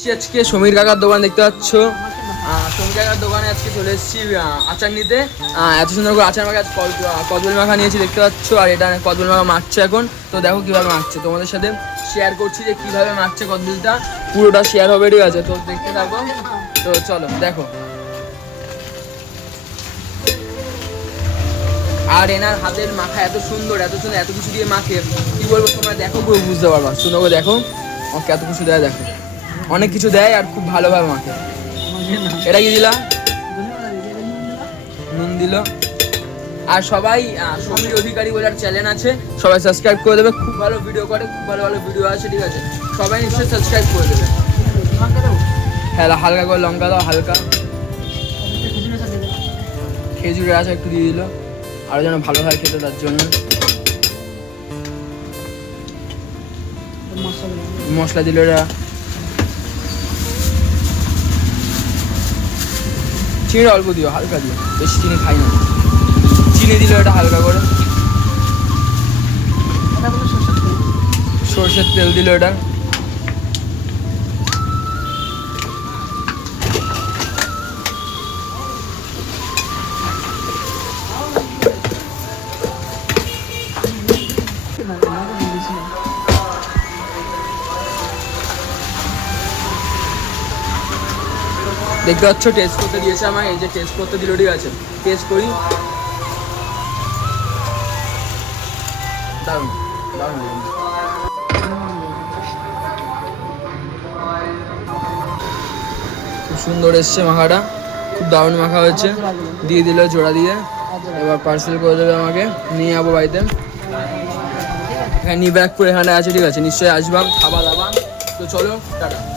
এসছি আজকে সমীর কাকার দোকান, দেখতে পাচ্ছ। সমীর কাকার দোকানে আজকে চলে এসেছি আচার নিতে। এত সুন্দর করে আচার মাখা, কদবেল মাখা নিয়েছি দেখতে পাচ্ছ। আর এটা কদবেল মাখা মাখছে এখন। তো দেখো কীভাবে মাখছে, তোমাদের সাথে শেয়ার করছি যে কীভাবে মাখছে কদবেলটা, পুরোটা শেয়ার হবে, ঠিক আছে? তো দেখতে থাকো। তো চলো দেখো। আর এনার হাতের মাখা এত সুন্দর, এত সুন্দর, এত কিছু দিয়ে মাখে, কি বলবো, তোমরা দেখো পুরো বুঝতে পারবা। সুন্দর করে দেখো, ওকে এত কিছু দেয়, দেখো অনেক কিছু দেয় আর খুব ভালোভাবে মাখে। এটা কি দিলা? নুন দিল। আর সবাই সমীর অধিকারী বলে একটা চ্যানেল আছে, সবাই সাবস্ক্রাইব করে দেবে। খুব ভালো ভিডিও করে, খুব ভালো ভালো ভিডিও আছে, ঠিক আছে? সবাই নিশ্চয়ই সাবস্ক্রাইব করে দেবে। হ্যাঁ, হালকা করে লঙ্কা দাও, হালকা খেজুরের আচার একটু দিয়ে দিল, আরো যেন ভালো হয় খেতে, তার জন্য মশলা দিল। এরা চিনি অল্প দিও, হালকা দিও, বেশি চিনি খাই না। চিনি দিল এটা হালকা করে। সর্ষের তেল দিল এটা। দেখতে পাচ্ছ টেস্ট করতে দিয়েছে আমাকে, এই যে টেস্ট করতে দিল, ঠিক আছে? টেস্ট করি। দারুণ দারুণ, খুব সুন্দর এসছে মাখাটা, খুব দারুণ মাখা হয়েছে। দিয়ে দিল জোড়া দিয়ে। এবার পার্সেল করে দেবে আমাকে, নিয়ে যাবো বাড়িতে। এখানে নিয়ে ব্যাক করে এখানে আছে, ঠিক আছে? নিশ্চয়ই আসবাম, খাবার দাবার। তো চলো টাটা।